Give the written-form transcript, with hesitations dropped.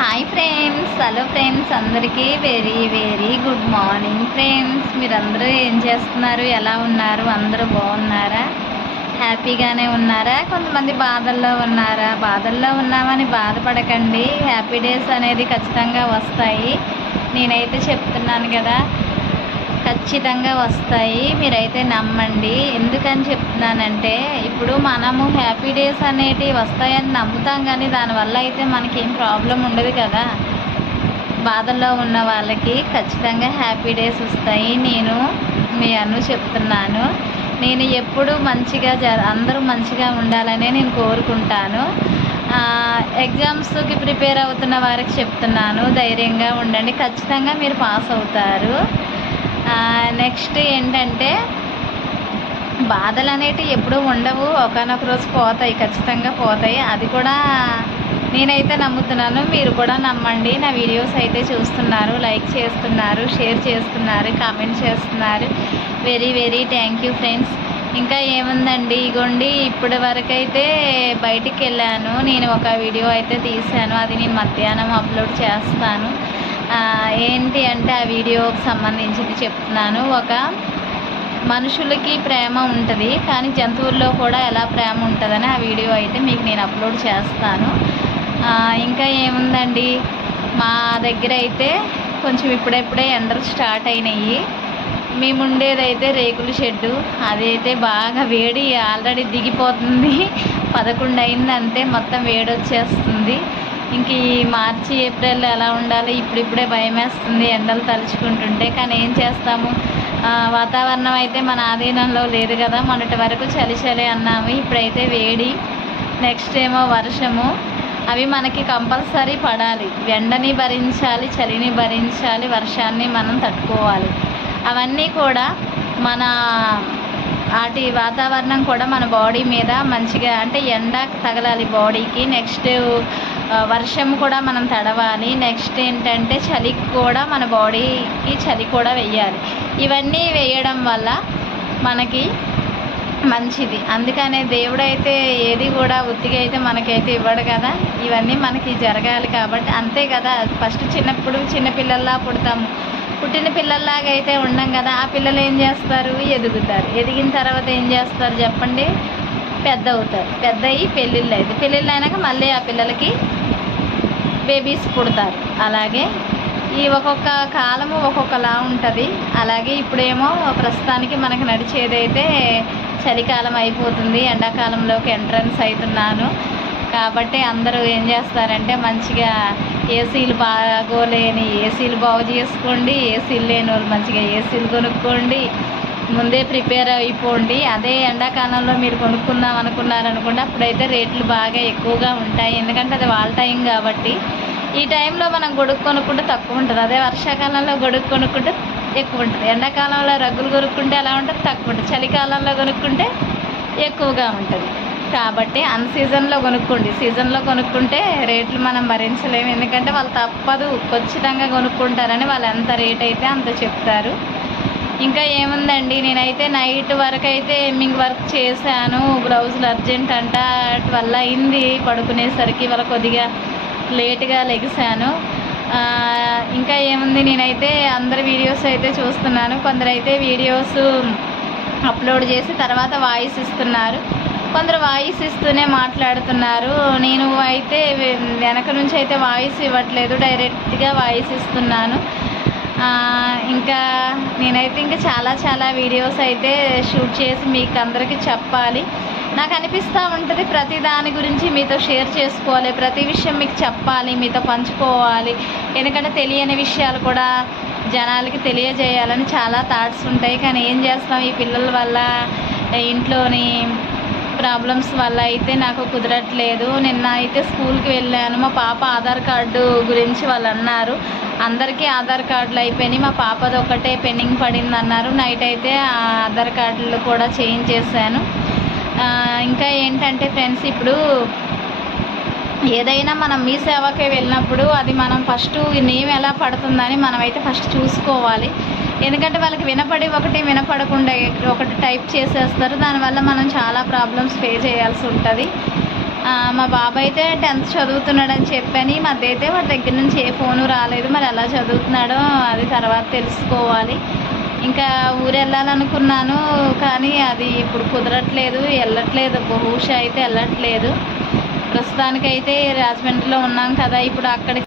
Hi friends, hello friends, అందరికీ very very good morning friends. మీరందరూ ఏం చేస్తున్నారు? ఎలా ఉన్నారు? అందరూ బాగున్నారా? హ్యాపీగానే ఉన్నారా? కొంతమంది బాధల్లో ఉన్నారా? బాధల్లో ఉన్నామని బాధపడకండి. హ్యాపీ డేస్ అనేది ఖచ్చితంగా వస్తాయి. నేనైతే చెప్తున్నాను కదా, ఖచ్చితంగా వస్తాయి. మీరైతే నమ్మండి. ఎందుకని చెప్తున్నానంటే, ఇప్పుడు మనము హ్యాపీ డేస్ అనేటివి వస్తాయని నమ్ముతాం, కానీ దానివల్ల అయితే మనకేం ప్రాబ్లం ఉండదు కదా. బాధల్లో ఉన్న వాళ్ళకి ఖచ్చితంగా హ్యాపీ డేస్ వస్తాయి. నేను మీ చెప్తున్నాను. నేను ఎప్పుడు మంచిగా అందరూ మంచిగా ఉండాలనే నేను కోరుకుంటాను. ఎగ్జామ్స్కి ప్రిపేర్ అవుతున్న వారికి చెప్తున్నాను, ధైర్యంగా ఉండండి. ఖచ్చితంగా మీరు పాస్ అవుతారు. నెక్స్ట్ ఏంటంటే, బాధలు అనేటివి ఎప్పుడూ ఉండవు, ఒకనొక రోజు పోతాయి, ఖచ్చితంగా పోతాయి. అది కూడా నేనైతే నమ్ముతున్నాను, మీరు కూడా నమ్మండి. నా వీడియోస్ అయితే చూస్తున్నారు, లైక్ చేస్తున్నారు, షేర్ చేస్తున్నారు, కామెంట్ చేస్తున్నారు. Very very thank you friends. ఇంకా ఏముందండి, ఇగోండి ఇప్పటి వరకు అయితే బయటికి వెళ్ళాను. నేను ఒక వీడియో అయితే తీశాను, అది నేను మధ్యాహ్నం అప్లోడ్ చేస్తాను. ఏంటి అంటే, ఆ వీడియోకి సంబంధించింది చెప్తున్నాను. ఒక మనుషులకి ప్రేమ ఉంటుంది, కానీ జంతువుల్లో కూడా ఎలా ప్రేమ ఉంటుందని ఆ వీడియో అయితే మీకు నేను అప్లోడ్ చేస్తాను. ఇంకా ఏముందండి, మా దగ్గర అయితే కొంచెం ఇప్పుడెప్పుడే ఎండలు స్టార్ట్ అయినాయి. మేము ఉండేదైతే రేకుల షెడ్డు, అదైతే బాగా వేడి ఆల్రెడీ దిగిపోతుంది. 11 అయింది అంతే, మొత్తం వేడి వచ్చేస్తుంది. ఇంక ఈ మార్చి ఏప్రిల్ ఎలా ఉండాలి, ఇప్పుడిప్పుడే భయం వేస్తుంది ఎండలు తలుచుకుంటుంటే. కానీ ఏం చేస్తాము, వాతావరణం అయితే మన ఆధీనంలో లేదు కదా. మొన్నటి వరకు చలి చలి అన్నాము, ఇప్పుడైతే వేడి, నెక్స్ట్ ఏమో వర్షము. అవి మనకి కంపల్సరీ పడాలి. ఎండని భరించాలి, చలిని భరించాలి, వర్షాన్ని మనం తట్టుకోవాలి. అవన్నీ కూడా మన వాటి వాతావరణం కూడా మన బాడీ మీద మంచిగా, అంటే ఎండ తగలాలి బాడీకి. నెక్స్ట్ వర్షం కూడా మనం తడవాలి. నెక్స్ట్ ఏంటంటే, చలికి కూడా మన బాడీకి చలి కూడా వేయాలి. ఇవన్నీ వేయడం వల్ల మనకి మంచిది. అందుకనే దేవుడైతే ఏది కూడా ఉత్తిగా అయితే మనకైతే ఇవ్వడు కదా. ఇవన్నీ మనకి జరగాలి కాబట్టి అంతే కదా. ఫస్ట్ చిన్నపిల్లల్లా పుడతాము, పుట్టిన పిల్లల్లాగా అయితే ఉండం కదా. ఆ పిల్లలు ఏం చేస్తారు, ఎదుగుతారు. ఎదిగిన తర్వాత ఏం చేస్తారు చెప్పండి, పెద్ద అవుతారు. పెద్ద అయ్యి పెళ్ళిళ్ళు అయినాక మళ్ళీ ఆ పిల్లలకి బేబీస్ పుడతారు. అలాగే ఈ ఒక్కొక్క కాలము ఒక్కొక్కలా ఉంటుంది. అలాగే ఇప్పుడేమో ప్రస్తుతానికి మనకు నడిచేదైతే చలికాలం అయిపోతుంది, ఎండాకాలంలోకి ఎంట్రన్స్ అవుతున్నాను. కాబట్టి అందరూ ఏం చేస్తారంటే, మంచిగా ఏసీలు బాగోలేని ఏసీలు బాగు చేసుకోండి, ఏసీలు లేని వాళ్ళు మంచిగా ఏసీలు కొనుక్కోండి, ముందే ప్రిపేర్ అయిపోండి. అదే ఎండాకాలంలో మీరు కొనుక్కుందాం అనుకున్నారనుకోండి, అప్పుడైతే రేట్లు బాగా ఎక్కువగా ఉంటాయి. ఎందుకంటే అది వాళ్ళ టైం కాబట్టి. ఈ టైంలో మనం గొడుగు కొనుక్కుంటే తక్కువ ఉంటుంది, అదే వర్షాకాలంలో గొడుగు కొనుక్కుంటే ఎక్కువ ఉంటుంది. ఎండాకాలంలో రగ్గులు కొనుక్కుంటే ఎలా ఉంటుంది, తక్కువ ఉంటుంది. చలికాలంలో కొనుక్కుంటే ఎక్కువగా ఉంటుంది. కాబట్టి అన్ సీజన్లో కొనుక్కోండి. సీజన్లో కొనుక్కుంటే రేట్లు మనం భరించలేము, ఎందుకంటే వాళ్ళు తప్పదు, ఖచ్చితంగా కొనుక్కుంటారని వాళ్ళు ఎంత రేట్ అయితే అంత చెప్తారు. ఇంకా ఏముందండి, నేనైతే నైట్ వరకు అయితే హెమ్మింగ్ వర్క్ చేశాను. బ్లౌజులు అర్జెంట్ అంట, 12 అయింది పడుకునేసరికి. వాళ్ళ కొద్దిగా లేట్గా లెగిసాను. ఇంకా ఏముంది, నేనైతే అందరి వీడియోస్ అయితే చూస్తున్నాను. కొందరైతే వీడియోస్ అప్లోడ్ చేసి తర్వాత వాయిస్ ఇస్తున్నారు, కొందరు వాయిస్ ఇస్తూనే మాట్లాడుతున్నారు. నేను అయితే వెనక నుంచి అయితే వాయిస్ ఇవ్వట్లేదు, డైరెక్ట్గా వాయిస్ ఇస్తున్నాను. ఇంకా నేనైతే ఇంకా చాలా వీడియోస్ అయితే షూట్ చేసి మీకు అందరికీ చెప్పాలి. నాకు అనిపిస్తూ ఉంటుంది, ప్రతి దాని గురించి మీతో షేర్ చేసుకోవాలి, ప్రతి విషయం మీకు చెప్పాలి, మీతో పంచుకోవాలి. ఎందుకంటే తెలియని విషయాలు కూడా జనాలకి తెలియజేయాలని చాలా థాట్స్ ఉంటాయి. కానీ ఏం చేస్తాం, ఈ పిల్లల వల్ల, ఇంట్లోని ప్రాబ్లమ్స్ వల్ల అయితే నాకు కుదరట్లేదు. నిన్న అయితే స్కూల్కి వెళ్ళాను. మా పాప ఆధార్ కార్డు గురించి వాళ్ళు అన్నారు, అందరికీ ఆధార్ కార్డులు అయిపోయినాయి, మా పాపది ఒకటే పెండింగ్ పడింది అన్నారు. నైట్ అయితే ఆధార్ కార్డులు కూడా చేంజ్ చేశాను. ఇంకా ఏంటంటే ఫ్రెండ్స్, ఇప్పుడు ఏదైనా మనం మీ సేవకే వెళ్ళినప్పుడు అది మనం ఫస్ట్ నేమ్ ఎలా పడుతుందని మనమైతే ఫస్ట్ చూసుకోవాలి. ఎందుకంటే వాళ్ళకి వినపడి ఒకటి, వినపడకుండా ఒకటి టైప్ చేసేస్తారు. దానివల్ల మనం చాలా ప్రాబ్లమ్స్ ఫేస్ చేయాల్సి ఉంటుంది. మా బాబు అయితే 10th చదువుతున్నాడని చెప్పని ఈ మధ్య అయితే వాడి దగ్గర నుంచి ఏ ఫోను రాలేదు. మరి ఎలా చదువుతున్నాడో అది తర్వాత తెలుసుకోవాలి. ఇంకా ఊరు వెళ్ళాలనుకున్నాను కానీ అది ఇప్పుడు కుదరట్లేదు, వెళ్ళట్లేదు. బహుశా అయితే వెళ్ళట్లేదు. ప్రస్తుతానికైతే రాజమండ్రిలో ఉన్నాం కదా, ఇప్పుడు అక్కడికి